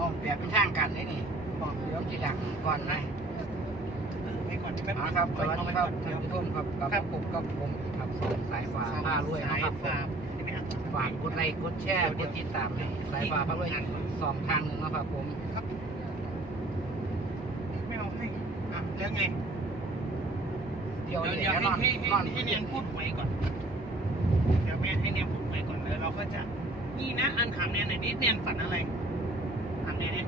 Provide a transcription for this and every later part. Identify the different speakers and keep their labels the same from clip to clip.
Speaker 1: แบบเป็นทางกันเลยนี่บอกเดี๋ยวจะดังก่อนนะ
Speaker 2: ไปก่อนแป๊บนึง
Speaker 1: ครับสวัสดีครับท่านผู้ชมครับผมครับสายฟ้าผ้ารวยนะครับฝากกดไลค์กดแชร์กดติดตามให้สายฟ้าผ้ารวย2 ทางหนึ่งนะครับผม
Speaker 2: ครับไม่เอาให้แล้วไงเดี๋ยวให้เนียนพูดไว้ก่อนเดี๋ยวแม่ให้เนียนพูดไว้ก่อนแล้วเราก็จะนี่นะอันถามเนียนหน่อยนิดเนียนฝันอะไรถามเนียนเนี่ย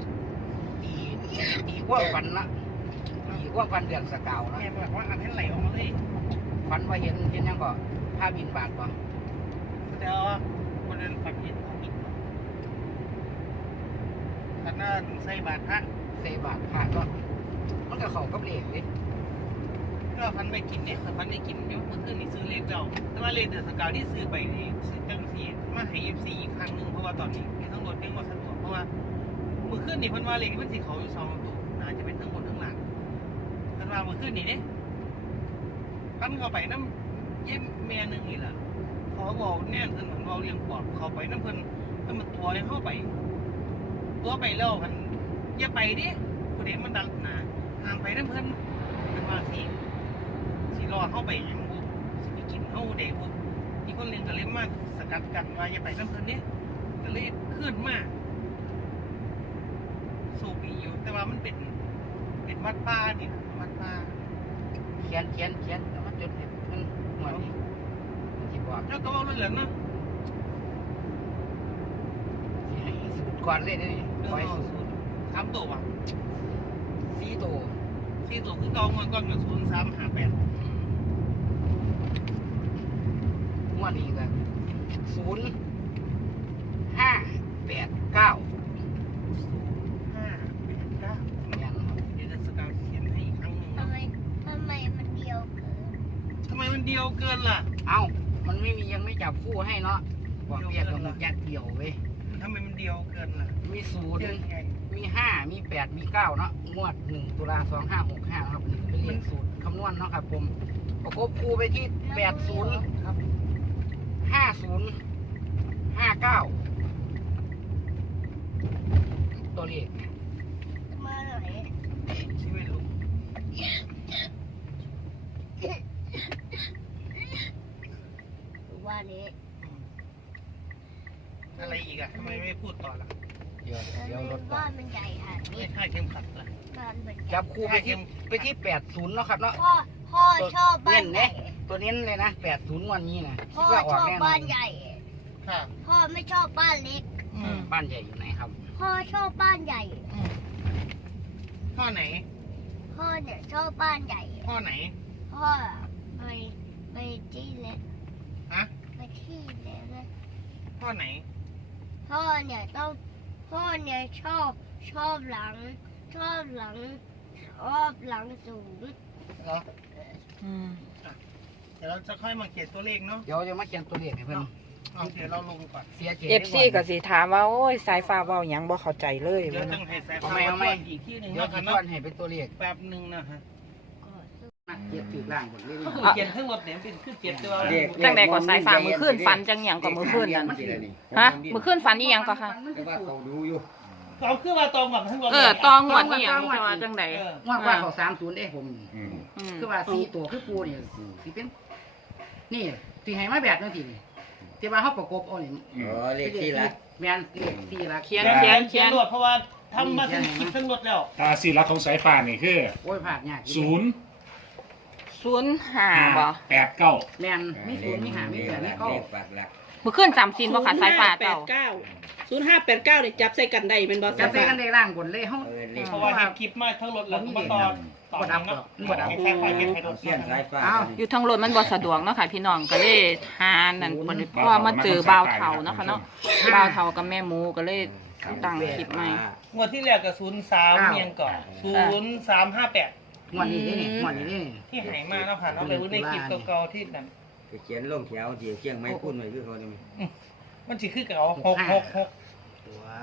Speaker 1: ตีว่าฟันละตีว่าฟันเดือนสกาวนะ
Speaker 2: แม่บอกว่าอันให้ไหลออกมาเลย
Speaker 1: ฟันว่าเห็นยังก็ผ้าบินบาทก่อน
Speaker 2: เดี๋ยวคนเดินฝันเห็นฝันน่าใส่บาทพระ
Speaker 1: ใส่บาทผ้าก็มันก็เขากับเหล็กเลย
Speaker 2: ก็ฟันไปกินเนี่ยฟันไปกินเดี๋ยวเมื่อคืนนี่ซื้อเลนเจ้าแต่ว่าเลนเดือนสกาวที่ซื้อไปนี่ซื้อจังสีมาให้FCอีกครั้งนึงเพราะว่าตอนนี้มีทั้งรถยังหมดสะดวกเพราะว่าเมื่อคืนนี่เพิ่นว่าเลนมันสีเขาอยู่2 ตัวน่าจะเป็นทั้งหมดทั้งหลังเพิ่นว่าเมื่อคืนนี่เนี่ยฟันเข้าไปน้ำเย็บแม่นึงนี่แหละขอบอกแน่นเพิ่นเหมือนว่าเลี้ยงปอบเข้าไปน้ำเพิ่นแล้วมันตัวให้เข้าไปตัวไปแล้วมันอย่าไปดิผู้ใดมันดังหนาห่างไปน้ำเพิ่นเป็นว่าสิรอเข้าไปอย่างบุสิไปกินเข้าเด็กบุมีคนเลี้ยงก็เล่นมากสกัดกันว่าอย่าไปน้ำเพิ่นเนี่ยก็เลยขึ้นมากโซบีอยู่แต่ว่ามันเป็นวัดป่านี่วัดป่า
Speaker 1: เขียนแล้วมันจดเห็นมันหัวนี่ที่บอก
Speaker 2: แล้วก็ว่าเรื่องนะ
Speaker 1: ที่ให้สูตรก่อนเลยนี่ไว้สูตร
Speaker 2: 3 ตัวว่ะ
Speaker 1: 4 ตัว
Speaker 2: คือเก่าเงินก้อนกับ0358
Speaker 1: งวดนี้ก็0589
Speaker 2: มันเดียวเกินล่ะ
Speaker 1: เอ้ามันไม่มียังไม่จับคู่ให้เนาะบอกเรียกกับมุกยัดเดี่ยวเว้ย
Speaker 2: ทำไมมันเดียวเกินล่ะ
Speaker 1: มี0มี5มี8มี9เนาะงวด1 ตุลา 2565ครับนี่เป็นเลขสูตรคำนวณเนาะครับผมประกบคู่ไปที่80ครับ50 59ตัวเลข
Speaker 3: มาหน่อย
Speaker 2: ชีวิตลูก
Speaker 3: ว่านี้
Speaker 2: อะไรอีกอะทำไมไม่พูดต่อล่ะ
Speaker 1: เดี๋ยวรถ
Speaker 3: บ้านมันใหญ่ค่ะ
Speaker 2: ไม่ใช่เข้มขัดล่ะ
Speaker 1: จับคู่ไปที่80เนาะครับเนาะ
Speaker 3: พ่อชอบบ้านใหญ่
Speaker 1: ตัวนี้เลยนะ80วันนี้นะ
Speaker 3: พ่อชอบบ้านใหญ่
Speaker 2: ค่ะ
Speaker 3: พ่อไม่ชอบบ้านเล็ก
Speaker 1: บ้านใหญ่อยู่ไหนครับ
Speaker 3: พ่อชอบบ้านใหญ่
Speaker 2: พ่อไหน
Speaker 3: พ่อเนี่ยชอบบ้านใหญ่
Speaker 2: พ่อไหน
Speaker 3: พ่อไปที่เล็กไปที่เล็กเลย
Speaker 2: พ่อไหน
Speaker 3: พ่อเนี่ยชอบหลังสูง
Speaker 2: เหรอเดี๋ยวเราจะค่อยมาเขียนตัวเลขเนาะ
Speaker 1: เดี๋ยวจะมาเขียนตัวเลขให้เพื่อน
Speaker 2: เดี๋ยวเราลงก่อน
Speaker 4: FC ก็สิถามว่าโอ้ยสายฟ้าเว้าหยังบ่เข้าใจเลย
Speaker 2: เดี๋ยวต้องให้สายฟ้าอีกที่นึง
Speaker 1: เดี๋ยวจะทวนให้เป็นตัวเลข
Speaker 2: แป๊บนึงนะฮะ
Speaker 1: เจ็ดติดล่างหมดเลย
Speaker 2: เขียนเครื่องรถเนี่ยเป็นคือเจ็ดตัว
Speaker 4: จังได๋ก็สายฟ้ามื้อคืนฝันจังหยังก็มื้อคืนนั่นฮะมื้อคืนฝันอีหยังก็ค่ะ
Speaker 1: ว่าเขาดูอยู่
Speaker 2: เขาคือว่าตองกับทั้งรถ
Speaker 4: ตองหวดอีหยังจังได๋
Speaker 1: ว่าเขา30เด้ผมคือว่า4 ตัวคือปูนี่สิเป็นนี่สิให้มาแบบจังซี่นี่ที่ว่าเฮาประกบเอานี่
Speaker 5: เลข4หลัก
Speaker 1: แม่นเลข4หลัก
Speaker 4: เขียน
Speaker 2: รถเพราะว่าทำมาถึงคิดทั้งรถแล้ว
Speaker 5: 4หลักของสายฟ้านี่คือ
Speaker 1: โอ้ยพลาดยาก
Speaker 4: 05บ่
Speaker 5: 89
Speaker 1: แม่นมี0มี5มี8มี9
Speaker 4: มื้อคืนจำศีลบ่ค่ะสายฟ้าเจ้า
Speaker 6: 0589นี่จับใส่กันได้เป็นบ่
Speaker 1: จับใส่กันได้ล่างบนเลยเฮา
Speaker 2: เพราะว่าเฮ็ดคลิปมาทั้งรถแล้วมาต่อดังเนาะใช้ไฟเก็บให้รถเสียนสายฟ้า
Speaker 4: อยู่ทั้งรถมันบ่สะดวกเนาะค่ะพี่น้องก็เลยหานั่นพอมาเจอบ่าวเฒ่าเนาะค่ะเนาะบ่าวเฒ่ากับแม่หมูก็เลยตั้งคลิปใหม่
Speaker 2: งวดที่แล้วก็03เมียงก่อน0358
Speaker 1: งวดนี้นี่
Speaker 2: ที่หายมาแล้วค่ะเราไปในคลิปเก่าๆที่นั่น
Speaker 5: เขียนลงแถวเชียงใหม่พูดหน่อยคือเขาได้มั้ย
Speaker 2: มันสิคือเก่า666
Speaker 1: ว้า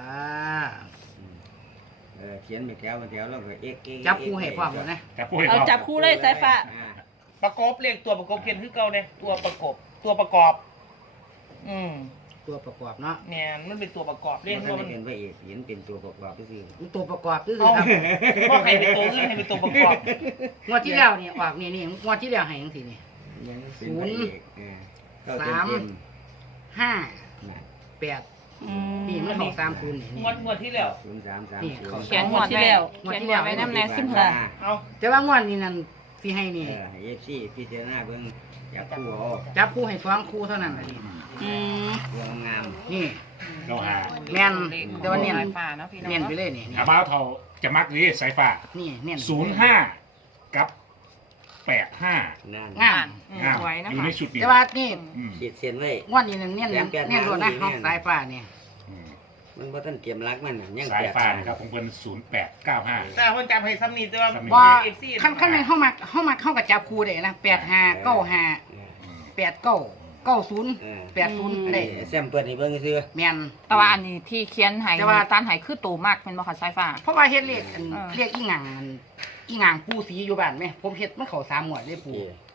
Speaker 5: เขียนไปแถวแล้วก็
Speaker 1: จับคู่ให้พร้อมแล้วนะ
Speaker 4: เอาจับคู่เลยสายฟ้า
Speaker 2: ประกบเลขตัวประกบเขียนคือเก่าเนี่ยตัวประกอบ
Speaker 1: ตัวประกอบเนาะ
Speaker 2: เนี่ยมันเป็นตัวประกอบเล่น
Speaker 5: มัน
Speaker 2: ว่า
Speaker 5: ไม่
Speaker 2: มัน
Speaker 5: เป็นพระเอกเห็นเป็นตัวประกอบซื่อ
Speaker 1: มันตัวประกอบซื่อ
Speaker 2: เอา
Speaker 1: ๆครับ
Speaker 2: ว่าให้เป็นตัวอื่นให้เป็นตัวประกอบ
Speaker 1: งวดที่แล้วนี่ออกนี่งวดที่แล้วให้จังซี่นี่
Speaker 5: ๆยังเป็นพระเอกเข้าเต็ม
Speaker 1: ห้า
Speaker 5: ๆ
Speaker 1: แปดนี่มันเข้า30นี่
Speaker 2: งวดที่แล้ว
Speaker 1: นี่เขา
Speaker 4: เขียนงวดไว้เขียนงวดไว้น้ำแน่16
Speaker 2: เอา
Speaker 1: แต่ว่างวดนี้นั่นสิให้นี่
Speaker 5: เอฟซีพิจารณาเบิ่งอยากคู่เอา
Speaker 1: จับคู่ให้2คู่เท่านั้นล่ะนี่
Speaker 6: อืม
Speaker 5: ตัวงาม
Speaker 1: นี่
Speaker 7: เราหา
Speaker 1: แม่นแต่ว่าเน้น
Speaker 4: สายฟ้าเนาะพี่น้อง
Speaker 1: เน้นไปเลยนี่
Speaker 7: อาบ้าวเท่าจะมักนี่สายฟ้า
Speaker 1: นี่เน้น
Speaker 7: 05 กับ 85
Speaker 5: นั่น
Speaker 1: งาม
Speaker 7: อ่า
Speaker 4: สวยนะ
Speaker 7: อยู่
Speaker 4: คะ
Speaker 7: ในชุดนี้
Speaker 1: แต่ว่านี่
Speaker 7: อืม
Speaker 5: ขีดเส้นไว้
Speaker 1: งวดนี้นั่นเน้นเน้นรวดนะเฮาสายฟ้านี่
Speaker 7: อืม
Speaker 5: มันบ่ทันเตรียมรักมันน่ะยัง
Speaker 7: สายฟ้า
Speaker 5: แปด
Speaker 7: นะครับของเพิ่น0895
Speaker 2: แต่คนจำให้ซ้ำนี่แต่ว่า
Speaker 1: ว่า
Speaker 2: เอฟซี
Speaker 1: ขั้นในเฮามาเข้ากับจับคู่ได้นะ85 95 89 90 80ได้
Speaker 5: แซมเปิดให้เบิ่งซื่อ
Speaker 1: แม่น
Speaker 4: แต่ว่าอันนี้ที่เขียนให้
Speaker 1: แต่ว่า
Speaker 4: ตานให้คือโตมากเป็นบ่ค่ะสายฟ้า
Speaker 1: เพราะว่าเฮ็ดเลขอัน
Speaker 4: เออ
Speaker 1: เลขอีหงังปูสีอยู่บ้านไหมผมเฮ็ดมันเข้า3งวดเลยปู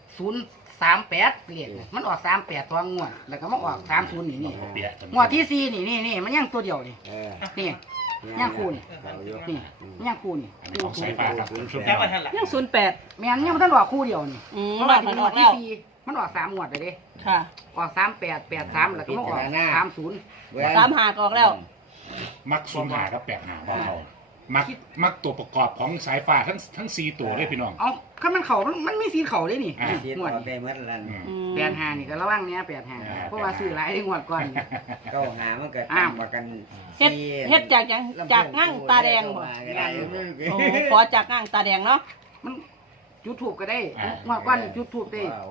Speaker 1: 038เลขน่ะมันออก38ตัวงวดแล้วก็มาออก30นี่
Speaker 7: เปียก
Speaker 1: งวดที่4นี่มันยังตัวเดียวนี่ นี่ ย่างคู่นี่
Speaker 5: เอาอยู่
Speaker 1: นี่มันยังคู่นี่
Speaker 7: อันนี้ของสายฟ้าครับคุณผู้ชม
Speaker 2: แค่ว่าทันละ
Speaker 6: ยัง08
Speaker 1: แม่นยังบ่ทันออกคู่เดียวนี่
Speaker 6: อืม
Speaker 1: เพราะ
Speaker 6: บ้า
Speaker 1: ว่าน
Speaker 6: มัน
Speaker 1: ง
Speaker 6: อ
Speaker 1: ว
Speaker 6: อ
Speaker 1: ด
Speaker 6: ก
Speaker 1: ที่
Speaker 6: แล้ว
Speaker 1: 4มันออก3งวดเลยเด้
Speaker 6: ค่ะ
Speaker 1: ออก38 83แล้วก็มาออก30
Speaker 6: 3หาก็ออกแล้ว
Speaker 7: มัก05กับ85บ้าวเท่ามักตัวประกอบของสายฟ้าทั้ง4ตัวเลยพี่น้อง
Speaker 1: เอาคันมันเข้ามันมีสีเข้าเด้นี่
Speaker 7: อ่า
Speaker 5: เสีย
Speaker 1: งวด
Speaker 5: ออก
Speaker 1: นี้
Speaker 5: ได้หมดแล้ว
Speaker 7: อืม
Speaker 6: อืม
Speaker 1: 85นี่ก็ระวังเนี่ย85เพราะว่าซื้อหลายในงวดก่อน
Speaker 5: ก็หามันก็ตามมากัน
Speaker 6: เฮ็ดจากหยังจากงั่งตาแดงบ่โอ้ขอจากงั่งตาแดงเนาะ
Speaker 1: มันจุดถูกก็ได้
Speaker 7: อ่า
Speaker 1: งวดก่อนจุดถูกได้
Speaker 5: ว้าว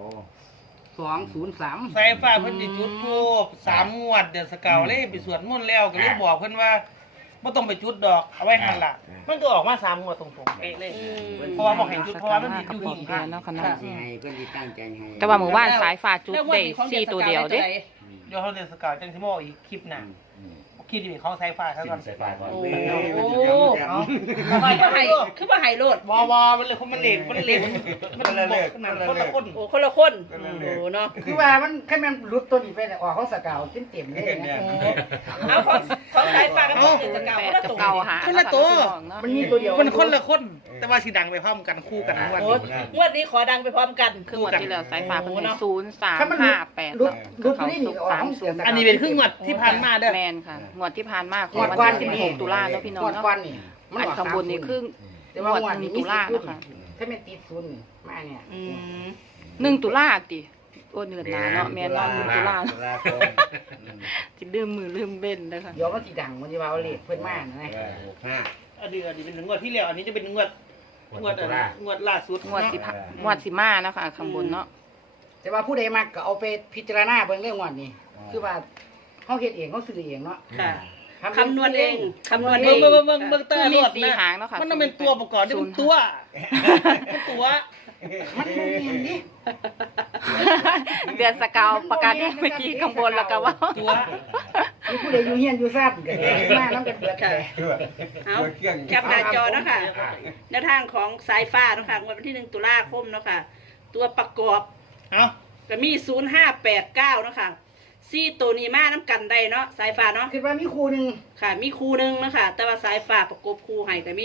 Speaker 1: 203
Speaker 2: สายฟ้าเพิ่นจะจุดทูบ3งวดเดือนสกาวเลยไปสวดมนต์แล้วก็เลยบอกเพิ่นว่าบ่ต้องไปจุดดอกเอาไว้หันละมันก็ออกมา3งวดตรงๆเป๊ะเลย เพราะว่าบอกให้จุดเพราะว่ามันอยู่หิ้งพระ
Speaker 4: เนาะค่ะเนาะ
Speaker 5: สิให้เพิ่นที่ตั้งใจให้
Speaker 4: แต่ว่าหมู่บ้านสายฟ้าจุดได้4ตัวเดียวเด้
Speaker 2: เดี๋ยวเขาเดือนสกาวจังสิมาเอาอีกคลิปหน้า
Speaker 7: อืม
Speaker 2: คลิปนี้ของสายฟ้าเขาก่อน
Speaker 7: สายฟ้าก่อน
Speaker 6: โอ้
Speaker 2: เอา
Speaker 6: คือว่าให้โลด
Speaker 2: วอมันเลยมันเลนมันเลนมันคนละคน
Speaker 6: โอ้คนละคนโอ้เนาะ
Speaker 1: คือว่ามันแค่มันหลุดตัวนี้ไปเนี่ยออกของสกาวเต็มๆเลยนะ
Speaker 6: เอาของสายฟ้ากับของสกาว
Speaker 4: แป
Speaker 6: คน
Speaker 4: ด
Speaker 6: ละ
Speaker 4: กับ
Speaker 6: ตัว
Speaker 4: เก่าหา
Speaker 2: คนละตัว
Speaker 1: มันมีตัวเดียว
Speaker 2: มันคนละคน แต่ว่าสีดังไปพร้อมกันคู่กันงวด
Speaker 6: โอ้
Speaker 2: นี้
Speaker 6: งวดนี้ขอดังไปพร้อมกัน
Speaker 4: คืองวดที่แล้วสายฟ้าเพิ่นให้
Speaker 1: ถ้ามันหลุด
Speaker 4: 0358
Speaker 1: หลุดตัวนี้นี่ออกของเสียสกาว
Speaker 2: อันนี้เป็นครึ่งงวดที่ผ่านมาเด้อ
Speaker 4: แม่นค่ะงวดที่ผ่านมาของ
Speaker 1: งวด
Speaker 4: วัน
Speaker 1: ก่อน
Speaker 4: ที่
Speaker 1: นี่
Speaker 4: 16ตุลาเนาะพี่น้อง
Speaker 1: งวด
Speaker 4: เนาะ
Speaker 1: ก่อนนี่
Speaker 4: อันข้างบนนี่คือ
Speaker 1: แต่ว่างวด
Speaker 4: งวด
Speaker 1: นี้
Speaker 4: 1ตุลาเนาะค่ะ
Speaker 1: ถ้าไม่ติดศูนย์มาเนี่ย
Speaker 6: อืม
Speaker 4: 1ตุลาติโอ้เดือนหน้าเนาะแม่นเนาะ1ตุลา
Speaker 5: ตุลาคม
Speaker 4: สิลืมมือลืมเว้นเด้อค่ะ
Speaker 1: เดี๋ยวมันสิดังมันจะว่าเอาเลขเพิ่นมานะ
Speaker 2: อันนี้เป็นงวดที่แล้วอันนี้จะเป็นงวดล่าสุด
Speaker 4: งวดสิมาเนาะค่ะข้างบนเนาะ
Speaker 1: แต่ว่าผู้ใดมักก็เอาไปพิจารณาเบิ่งเรื่องงวดนี้คือว่าเฮาเฮ็ดเองเฮาซื้อเองเนาะ
Speaker 6: ค่ะคำนวณเองคำนวณเอ
Speaker 2: เบิ่
Speaker 6: ง
Speaker 2: งเตอร์รวด
Speaker 4: 4
Speaker 2: นะ
Speaker 4: หางเนาะค่ะ
Speaker 2: มันต้องเป็นตัวประกอบที่เป็นตัวเป็นตัว
Speaker 1: มันบ่แม่นดิ
Speaker 4: เดือนสกาวประกาศเมื่อกี้ข้างบนแล้วก็ว่า
Speaker 2: ตัว
Speaker 1: มีผู้ใดอยู่เฮียนอยู่ซ่านก็ได้มานํกันเบิดค่ะ
Speaker 6: เอาแคปหน้าจอเนาะค่ะแนวทางของสายฟ้าเนาะค่ะงวดวันที่1ตุลาคมเนาะค่ะ ตัวประกอบ
Speaker 2: เอา
Speaker 6: ก็มี0589เนาะค่ะ4ตัวนี้มาน้ำกันได้เนาะสายฟ้าเนาะ
Speaker 1: คิดว่ามีครูหนึง
Speaker 6: ค่ะ มีคู่หนึงเนาะค่ะ แต่ว่าสายฟ้าประกบคู่ให้ก็มี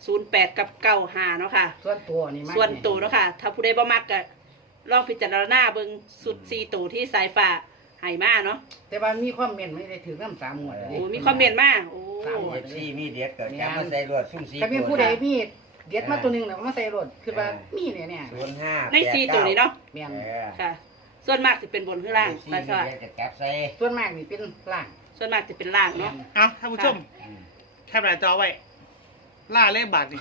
Speaker 6: 08กับ95เนาะค่ะ
Speaker 1: ส่วนตัวนี่มัก
Speaker 6: ส่วนตัวเนาะค่ะ ถ้าผู้ใดบ่มักก็ลองพิจารณาเบิ่งสุด4ตัวที่สายฟ้าให้มาเนาะ
Speaker 1: แต่ว่ามีความแม่นไม่ได้ถือนำ3งวด
Speaker 6: โอ้มีคอมเมนต์มาโอ้
Speaker 5: เอฟซีมีเด็กก็จับมาใส่รวดซุ่มสี
Speaker 1: ถ้ามีผู้ใดมีเด็ดมาตัวหนึงน่ะมาใส่รถคือว่ามีเนี่ย
Speaker 5: 05
Speaker 6: ใน4ตัวนี้เนาะ
Speaker 1: แม่น
Speaker 6: ค่ะ ส่วนมากสิเป็นบนข้างล่างสายฟ้า
Speaker 5: จะจับใส่
Speaker 1: ส่วนมากนี่เป็นล่าง
Speaker 6: ส่วนมากจะเป็นล่างเนาะ
Speaker 2: เอาท่านผู้ชมแคปหน้าจอไว้ล่าเล่บาทนี่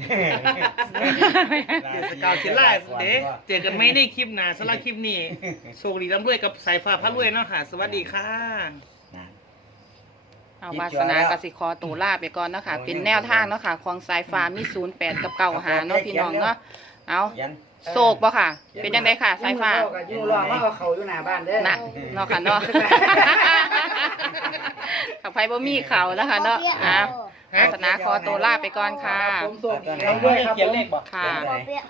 Speaker 2: เดี๋ยวสกาวเชล่าเด้เจอกันไหมในคลิปหน้าสำหรับคลิปนี้โชคดีร่ำรวยกับสายฟ้าพระรวยเนาะค่ะ สวัสดีค่ะ
Speaker 4: เอาวาสนากสิคอตูลาไปก่อนเนาะค่ะเป็นแนวทางเนาะค่ะของสายฟ้ามี08กับ95เนาะพี่น้องเนาะเอาโศกบ่ค่ะ เป็นจังไดค่ะสายฟ้า
Speaker 1: อยู่รอว่าเอาเขาอยู่หน้าบ้านเด้อ
Speaker 4: น่ะเนาะค่ะเนาะขับไฟบ่มีเขาแล้วค่ะเนาะวาสนาคอตูลาไปก่อนค่ะ
Speaker 1: ผมส่งอีกแล้วด้วยครับผม
Speaker 4: ค่ะ